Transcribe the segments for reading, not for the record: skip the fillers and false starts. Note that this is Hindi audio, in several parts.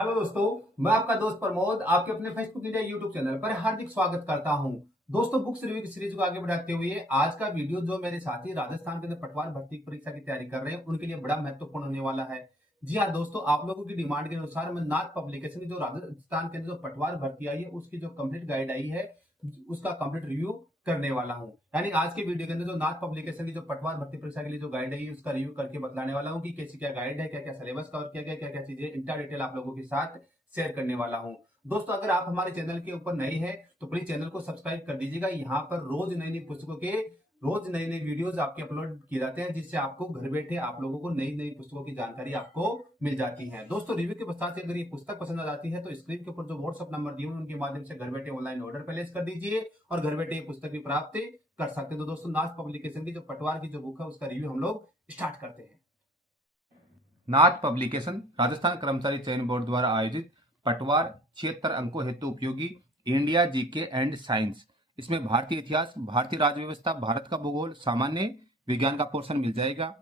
हेलो दोस्तों, मैं आपका दोस्त प्रमोद आपके अपने फेसबुक इंडिया यूट्यूब चैनल पर हार्दिक स्वागत करता हूं। दोस्तों, बुक्स रिव्यू की सीरीज को आगे बढ़ाते हुए आज का वीडियो जो मेरे साथी राजस्थान के अंदर पटवार भर्ती परीक्षा की तैयारी कर रहे हैं उनके लिए बड़ा महत्वपूर्ण होने वाला है। जी हाँ दोस्तों, आप लोगों की डिमांड के अनुसार मैं नाथ पब्लिकेशन की जो राजस्थान के अंदर जो पटवार भर्ती आई है उसकी जो कंप्लीट गाइड आई है उसका कंप्लीट रिव्यू करने वाला हूं। यानी आज के वीडियो के अंदर जो नाथ पब्लिकेशन की जो पटवार भर्ती परीक्षा के लिए जो गाइड है उसका रिव्यू करके बतलाने वाला हूं कि कैसी क्या गाइड है, क्या क्या सिलेबस कवर किया गया, क्या क्या चीजें इंटा डिटेल आप लोगों के साथ शेयर करने वाला हूं। दोस्तों, अगर आप हमारे चैनल के ऊपर नए हैं तो प्लीज चैनल को सब्सक्राइब कर दीजिएगा। यहाँ पर रोज नई नई पुस्तकों के रोज नई नई वीडियोस आपके अपलोड किए जाते हैं जिससे आपको घर बैठे आप लोगों को नई नई पुस्तकों की जानकारी आपको मिल जाती है। दोस्तों, रिव्यू के पश्चात अगर ये पुस्तक पसंद आ जाती है तो स्क्रीन के ऊपर जो व्हाट्सएप नंबर दिए उनके माध्यम से घर बैठे ऑनलाइन ऑर्डर प्लेस कर दीजिए और घर बैठे ये पुस्तक भी प्राप्त कर सकते हैं। तो दोस्तों, नाथ पब्लिकेशन की जो पटवार की जो बुक है उसका रिव्यू हम लोग स्टार्ट करते हैं। नाथ पब्लिकेशन राजस्थान कर्मचारी चयन बोर्ड द्वारा आयोजित पटवार 76 अंकों हेतु उपयोगी इंडिया जीके एंड साइंस। इसमें भारतीय इतिहास, भारतीय राज्य व्यवस्था, भारत का भूगोल, सामान्य विज्ञान का पोर्शन मिल जाएगा।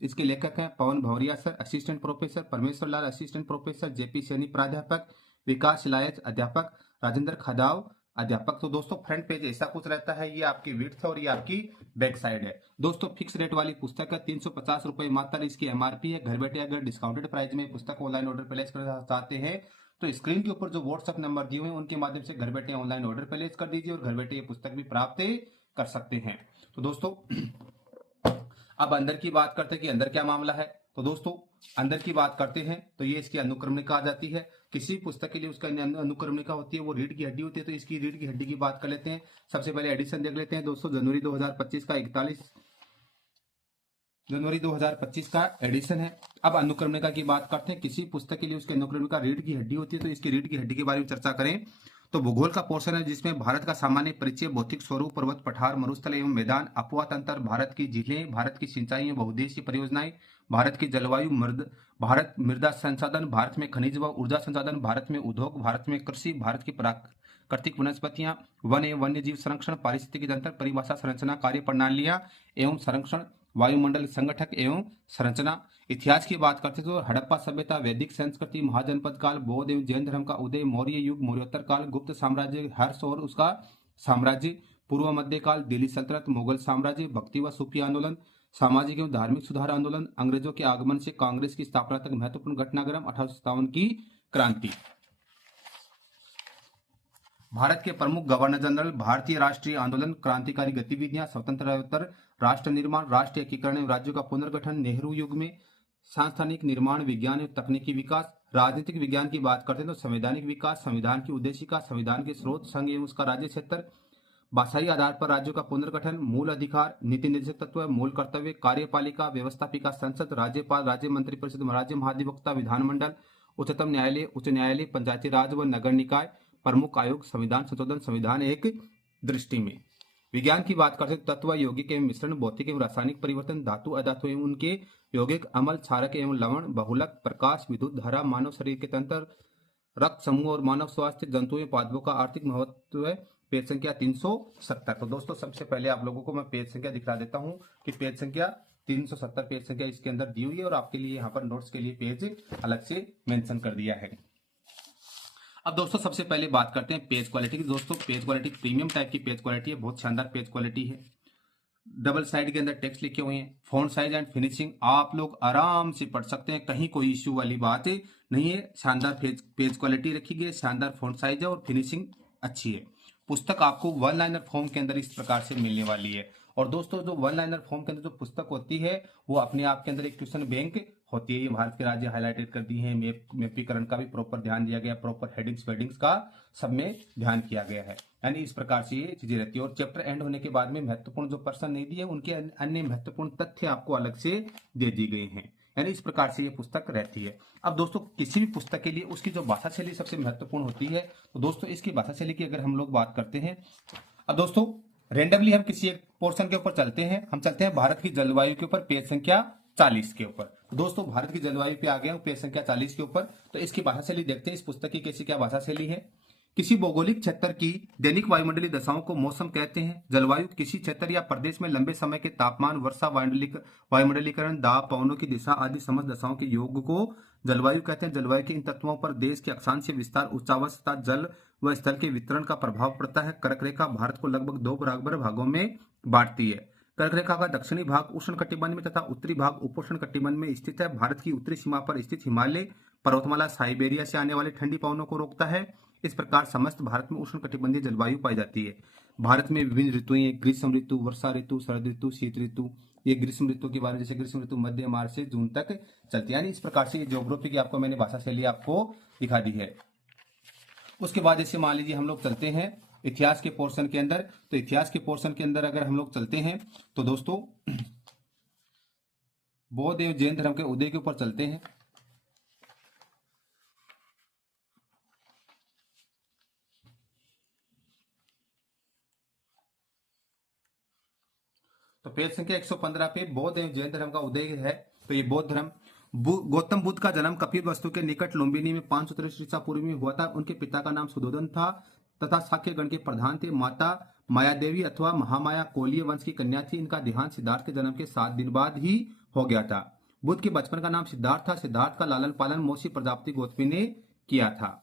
इसके लेखक हैं पवन भवरिया सर असिस्टेंट प्रोफेसर, परमेश्वर लाल असिस्टेंट प्रोफेसर, जेपी सैनी प्राध्यापक, विकास लायच अध्यापक, राजेंद्र खदाव अध्यापक। तो दोस्तों, फ्रंट पेज ऐसा कुछ रहता है, ये आपकी विड्थ है और ये आपकी बैक साइड है। दोस्तों, फिक्स रेट वाली पुस्तक है, 350 रुपए मात्र इसकी एमआरपी है। घर बैठे अगर डिस्काउंटेड प्राइस में पुस्तक ऑनलाइन ऑर्डर प्लेस करना चाहते हैं तो स्क्रीन के ऊपर जो व्हाट्सएप नंबर दिए हुए हैं उनके माध्यम से घर बैठे ऑनलाइन ऑर्डर प्लेस कर दीजिए और घर बैठे ये पुस्तक भी प्राप्त कर सकते हैं। तो दोस्तों, अब अंदर की बात करते हैं कि अंदर क्या मामला है। तो दोस्तों, अंदर की बात करते हैं तो ये इसकी अनुक्रमणिका आ जाती है। किसी पुस्तक के लिए उसका अनुक्रमणिका होती है, वो रीढ़ की हड्डी होती है। तो इसकी रीढ़ की हड्डी की बात कर लेते हैं। सबसे पहले एडिशन देख लेते हैं दोस्तों। जनवरी 2025 का 41 जनवरी 2025 का एडिशन है। अब अनुक्रमणिका की बात करते हैं। किसी पुस्तक के लिए उसकी अनुक्रमणिका रीढ़ की हड्डी होती है। तो इसकी रीढ़ की हड्डी के बारे में चर्चा करें तो भूगोल का पोर्शन है जिसमें भारत का सामान्य परिचय, भौतिक स्वरूप, पर्वत, पठार, मरुस्थल एवं मैदान, अपवा तंत्र, भारत की झीलें, भारत की सिंचाई एवं बहुउद्देशीय परियोजनाएं, भारत की जलवायु, भारत मृदा संसाधन, भारत में खनिज व ऊर्जा संसाधन, भारत में उद्योग, भारत में कृषि, भारत की प्राकृतिक वनस्पतियां, वन एवं वन्य जीव संरक्षण, पारिस्थितिकी तंत्र, परिभाषा, संरचना, कार्य प्रणालियां एवं संरक्षण, वायुमंडल संगठक एवं संरचना। इतिहास की बात करते तो हड़प्पा सभ्यता, वैदिक संस्कृति, महाजनपद काल, बौद्ध एवं जैन धर्म का उदय, मौर्य युग, मौर्योत्तर काल, गुप्त साम्राज्य, हर्ष और उसका साम्राज्य, पूर्व मध्य काल, दिल्ली सल्तनत, मुगल साम्राज्य, भक्ति व सूफी आंदोलन, सामाजिक एवं धार्मिक सुधार आंदोलन, अंग्रेजों के आगमन से कांग्रेस की स्थापना तक महत्वपूर्ण घटनाक्रम, 1857 की क्रांति। भारत के प्रमुख गवर्नर जनरल, भारतीय राष्ट्रीय आंदोलन, क्रांतिकारी गतिविधियां, स्वतंत्रता, राष्ट्र निर्माण, राष्ट्रीय एकीकरण एवं राज्यों का पुनर्गठन, नेहरू युग में सांस्थानिक निर्माण, विज्ञान एवं तकनीकी विकास। राजनीतिक विज्ञान की बात करते हैं तो संवैधानिक विकास, संविधान की उद्देशिका, संविधान के स्रोत, संघ एवं उसका राज्य क्षेत्र, भाषाई आधार पर राज्यों का पुनर्गठन, मूल अधिकार, नीति निर्देशक तत्व, मूल कर्तव्य, कार्यपालिका, व्यवस्थापिका, संसद, राज्यपाल, राज्य मंत्रिपरिषद, राज्य महाधिवक्ता, विधानमंडल, उच्चतम न्यायालय, उच्च न्यायालय, पंचायती राज व नगर निकाय, प्रमुख आयोग, संविधान संशोधन, संविधान एक दृष्टि में। विज्ञान की बात करते तत्व, यौगिक एवं मिश्रण, भौतिक एवं रासायनिक परिवर्तन, धातु अधातु एवं उनके यौगिक, अम्ल, क्षारक एवं लवण, बहुलक, प्रकाश, विद्युत धारा, मानव शरीर के तंत्र, रक्त समूह और मानव स्वास्थ्य, जंतुओं एवं पादपों का आर्थिक महत्व। पेज संख्या 370। तो दोस्तों, सबसे पहले आप लोगों को मैं पेज संख्या दिखा देता हूं कि पेज संख्या 370 पेज संख्या इसके अंदर दी हुई है और आपके लिए यहाँ पर नोट्स के लिए पेज अलग से मेंशन कर दिया है। अब दोस्तों, सबसे पहले बात करते हैं पेज क्वालिटी की। दोस्तों, पेज क्वालिटी प्रीमियम टाइप की पेज क्वालिटी है, बहुत शानदार पेज क्वालिटी है। डबल साइड के अंदर टेक्स्ट लिखे हुए हैं, फॉन्ट साइज एंड फिनिशिंग आप लोग आराम से पढ़ सकते हैं, कहीं कोई इश्यू वाली बात नहीं है। शानदार पेज क्वालिटी रखी गई, शानदार फॉन्ट साइज है और फिनिशिंग अच्छी है। पुस्तक आपको वन लाइनर फॉर्म के अंदर इस प्रकार से मिलने वाली है। और दोस्तों, जो वन लाइनर फॉर्म के अंदर जो पुस्तक होती है वो अपने आप के अंदर एक क्वेश्चन बैंक होती है। ये भारत के राज्य हाईलाइटेड कर दी है, मैपीकरण का भी प्रॉपर ध्यान दिया गया, प्रॉपर हेडिंग्स वेडिंग्स का सब में ध्यान किया गया है। यानी इस प्रकार से ये चीजें रहती है। और चैप्टर एंड होने के बाद में महत्वपूर्ण जो पर्सन नहीं दिए उनके अन्य महत्वपूर्ण तथ्य आपको अलग से दे दी गए हैं। यानी इस प्रकार से ये पुस्तक रहती है। अब दोस्तों, किसी भी पुस्तक के लिए उसकी जो भाषा शैली सबसे महत्वपूर्ण होती है। तो दोस्तों, इसकी भाषा शैली की अगर हम लोग बात करते हैं, अब दोस्तों रेंडमली हम किसी एक पोर्शन के ऊपर चलते हैं। हम चलते हैं भारत की जलवायु के ऊपर, पेज संख्या 40 के ऊपर। दोस्तों, भारत की जलवायु पे आ गया हूं, पेज संख्या 40 के ऊपर। तो इसकी भाषा शैली देखते हैं, इस पुस्तक की कैसी क्या भाषा शैली है। किसी भौगोलिक क्षेत्र की दैनिक वायुमंडलीय दशाओं को मौसम कहते हैं। जलवायु किसी क्षेत्र या प्रदेश में लंबे समय के तापमान, वर्षा, वायुमंडलीकरण, दाब, पवनों की दिशा आदि समस्त दशाओं के योग को जलवायु कहते हैं जलवायु के इन तत्वों पर देश के अक्षांशीय विस्तार, उच्चावच तथा जल व स्थल के वितरण का प्रभाव पड़ता है। कर्क रेखा भारत को लगभग 2 बराबर भागों में बांटती है। कर्क रेखा का दक्षिणी भाग उष्णकटिबंध में तथा उत्तरी भाग उपोष्णकटिबंध में स्थित है। भारत की उत्तरी सीमा पर स्थित हिमालय पर्वतमाला साइबेरिया से आने वाली ठंडी पवनों को रोकता है। इस प्रकार समस्त भारत में उष्णकटिबंधीय जलवायु पाई जाती है। भारत में विभिन्न ऋतुएं, ग्रीष्म ऋतु, वर्षा ऋतु, शरद ऋतु, शीत ऋतु। ये ग्रीष्म ऋतु के बारे में, जैसे ग्रीष्म ऋतु मध्य मार्च से जून तक चलती है। यानी इस प्रकार से ये ज्योग्राफी की आपको मैंने भाषा शैली आपको दिखा दी है। उसके बाद जैसे मान लीजिए हम लोग चलते हैं इतिहास के पोर्शन के अंदर, तो इतिहास के पोर्शन के अंदर अगर हम लोग चलते हैं तो दोस्तों बौद्ध एवं जैन धर्म के उदय के ऊपर चलते हैं। तो पेज संख्या 115 पे बौद्ध एवं जैन धर्म का उदय है। तो ये बौद्ध धर्म, गौतम बुद्ध का जन्म कपिलवस्तु के निकट लुम्बिनी में 533 ईसा पूर्व में हुआ था। उनके पिता का नाम सुधोधन था तथा शाक्य गण के प्रधान थे। माता मायादेवी अथवा महामाया कोलीय वंश की कन्या थी। इनका देहांत सिद्धार्थ के जन्म के 7 दिन बाद ही हो गया था। बुद्ध के बचपन का नाम सिद्धार्थ था। सिद्धार्थ का लालन पालन मौसी प्रजापति गौतमी ने किया था।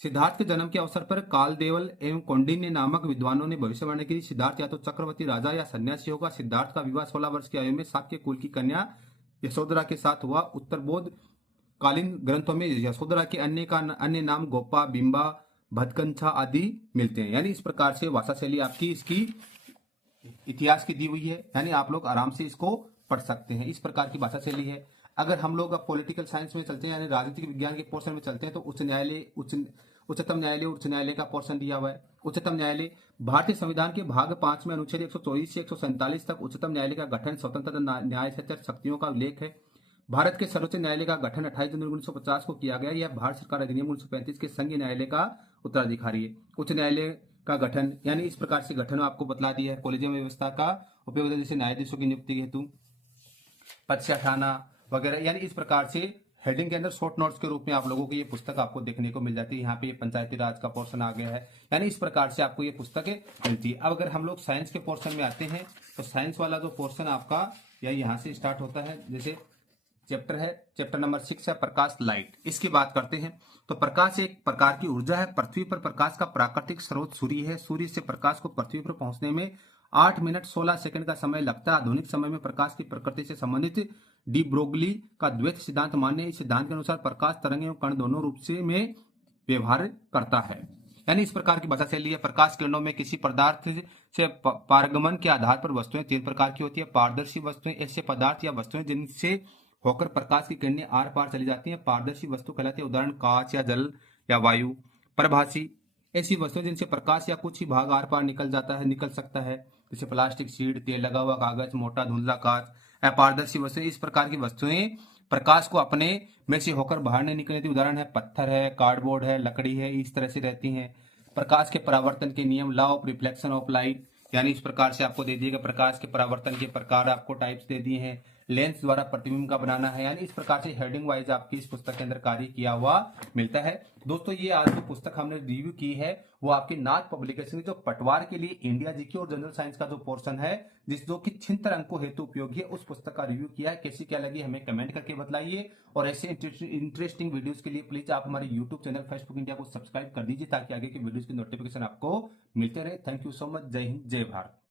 सिद्धार्थ के जन्म के अवसर पर कालदेवल एवं कौंडिन्य नामक विद्वानों ने भविष्यवाणी की। सिद्धार्थ या तो चक्रवर्ती राजा या सन्यासी होगा। सिद्धार्थ का विवाह 16 वर्ष की आयु में शाक्य कुल की कन्या यशोधरा के साथ हुआ। उत्तर बौद्ध कालीन ग्रंथों में यशोधरा के अन्य नाम गोपा, बिंबा, भदकंछा आदि मिलते हैं। यानी इस प्रकार से भाषा शैली आपकी इसकी इतिहास की दी हुई है। यानी आप लोग आराम से इसको पढ़ सकते हैं। इस प्रकार की भाषा शैली है। अगर हम लोग अब पॉलिटिकल साइंस में चलते हैं, यानी राजनीतिक विज्ञान के पोर्शन में चलते हैं, तो उच्चतम न्यायालय उच्च न्यायालय का पोर्शन दिया हुआ है। उच्चतम न्यायालय भारतीय संविधान के भाग 5 में अनुच्छेद 124 से 147 तक उच्चतम न्यायालय का गठन स्वतंत्र न्याय से शक्तियों का उल्लेख है। भारत के सर्वोच्च न्यायालय का गठन 28 जनवरी 1950 को किया गया। यह भारत सरकार अधिनियम 1935 के संघीय न्यायालय का उत्तराधिकारी है। उच्च न्यायालय का गठन, यानी इस प्रकार से गठन आपको बतला दिया है। कॉलेजियम व्यवस्था का उपयोग जैसे न्यायाधीशों की नियुक्ति हेतु, पद से हटाना वगैरह। यानी इस प्रकार से हेडिंग के अंदर शॉर्ट नोट्स के रूप में आप लोगों को ये पुस्तक आपको देखने को मिल जाती है। यहाँ पे ये पंचायती राज का पोर्शन आ गया है। यानी इस प्रकार से आपको ये पुस्तकें मिलती है। अब अगर हम लोग साइंस के पोर्शन में आते हैं, तो साइंस वाला जो पोर्शन आपका या यहाँ से स्टार्ट होता है। जैसे चैप्टर नंबर 6 है प्रकाश, लाइट। इसकी बात करते हैं तो प्रकाश एक प्रकार की ऊर्जा है। पृथ्वी पर प्रकाश का प्राकृतिक स्रोत सूर्य है। सूर्य से प्रकाश को पृथ्वी पर पहुंचने में 8 मिनट 16 सेकंड का समय लगता है। आधुनिक समय में प्रकाश की प्रकृति से संबंधित डी ब्रोगली का द्वैत सिद्धांत मान्य है। इस सिद्धांत के अनुसार प्रकाश तरंग एवं कण दोनों रूप से में व्यवहार करता है। यानी इस प्रकार की भाषा शैली है। प्रकाश किरणों में किसी पदार्थ से पारगमन के आधार पर वस्तुएं 3 प्रकार की होती है। पारदर्शी वस्तुएं, ऐसे पदार्थ या वस्तुएं जिनसे होकर प्रकाश की किरणें आर पार चली जाती हैं, पारदर्शी वस्तु कहलाती है। उदाहरण कांच या जल या वायु। प्रभासी, ऐसी वस्तुएं जिनसे प्रकाश या कुछ ही भाग आर पार निकल सकता है, जैसे प्लास्टिक शीट, तेल लगा हुआ कागज, मोटा धुंधला कांच। अपारदर्शी वस्तुएं, इस प्रकार की वस्तुएं प्रकाश को अपने में से होकर बाहर नहीं निकलती। उदाहरण है पत्थर है, कार्डबोर्ड है, लकड़ी है, इस तरह से रहती हैं। प्रकाश के परावर्तन के नियम, law of reflection of light, यानी इस प्रकार से आपको दे दिएगा। प्रकाश के परावर्तन के प्रकार आपको टाइप्स दे दिए हैं। लेंस द्वारा प्रतिबिंब का बनाना है। यानी इस प्रकार से हेडिंग वाइज आपकी इस पुस्तक के अंदर कार्य किया हुआ मिलता है। दोस्तों ये आज जो पुस्तक हमने रिव्यू की है वो आपकी नाथ पब्लिकेशन की जो पटवार के लिए इंडिया जीके और जनरल साइंस का जो पोर्शन है, जो कि 76 अंकों हेतु उपयोगी है, उस पुस्तक का रिव्यू किया है। कैसी क्या लगी हमें कमेंट करके बताइए। और ऐसे इंटरेस्टिंग वीडियोस के लिए प्लीज आप हमारे यूट्यूब चैनल फेसबुक इंडिया को सब्सक्राइब कर दीजिए, ताकि आगे के वीडियोस की नोटिफिकेशन आपको मिलते रहे। Thank you so much. जय हिंद, जय भारत।